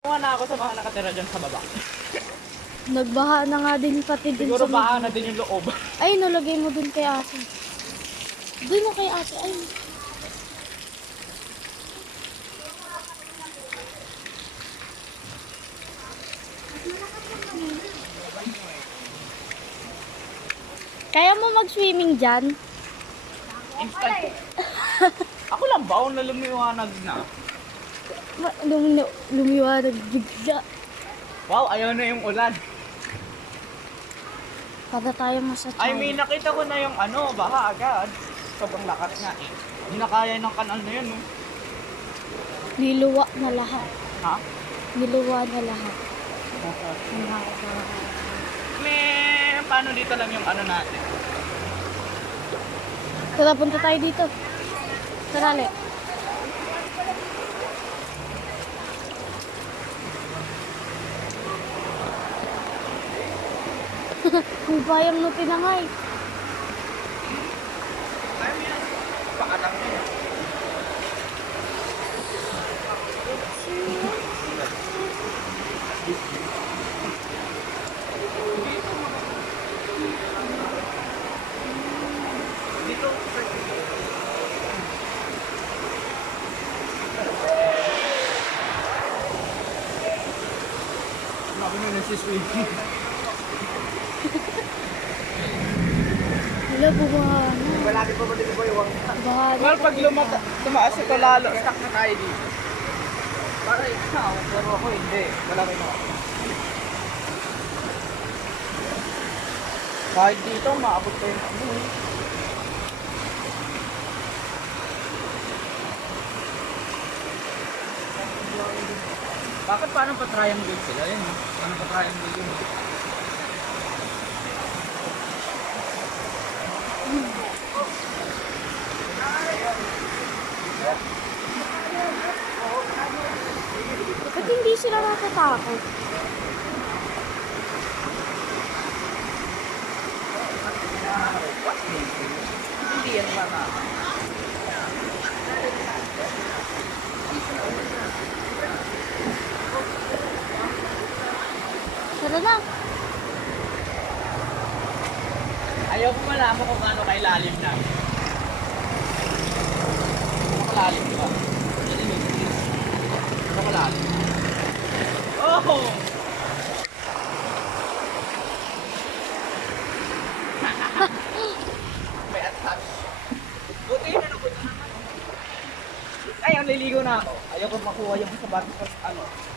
Kuha na ako sa mga nakatira dyan sa baba. Nagbaha na nga din pati din Siguro sa baha na din yung loob. Ay, nalagay mo dun kay ate. Dun na kay ate. Ay. Kaya mo mag-swimming dyan? Instant. Ako lang baon na lumiwanag na. Lumiwanag bigla. Wow, ayaw na yung ulan. Para tayo masatay. Ay, may nakita ko na yung ano, baha agad. Sobrang lakas nga eh. Hindi na kaya ng kanal na yun. Eh. Niluwa na lahat. Ha? Niluwa na lahat. Paano dito lang yung ano natin? Tara, punta tayo dito. Tara, Le. May bayang no pinangay. Ay, yan. Pakalang na yan. Dito. Sabi mo nagsiswimming. Wala, bumaha na. Malapit pa ba dito po yung Baha na. well, pag tumaas ito lalo, stuck na tayo dito. Para ikaw, pero ako hindi. Wala kayo ako. Kahit dito, maabot ko yung ano eh. Bakit paano pa-triangle sila? Yan eh. Paano pa-triangle yun? Ba't hindi sila natatakot? Hindi yan mga. Tara na. Ayaw ko malaman kung ano kay lalim na. Ano kalalim ba? Ano kalalim? Oh! May attach. Buti na naman. Ay, ang liligo na ako. Ayaw ko makuha yung sa bato sa ano.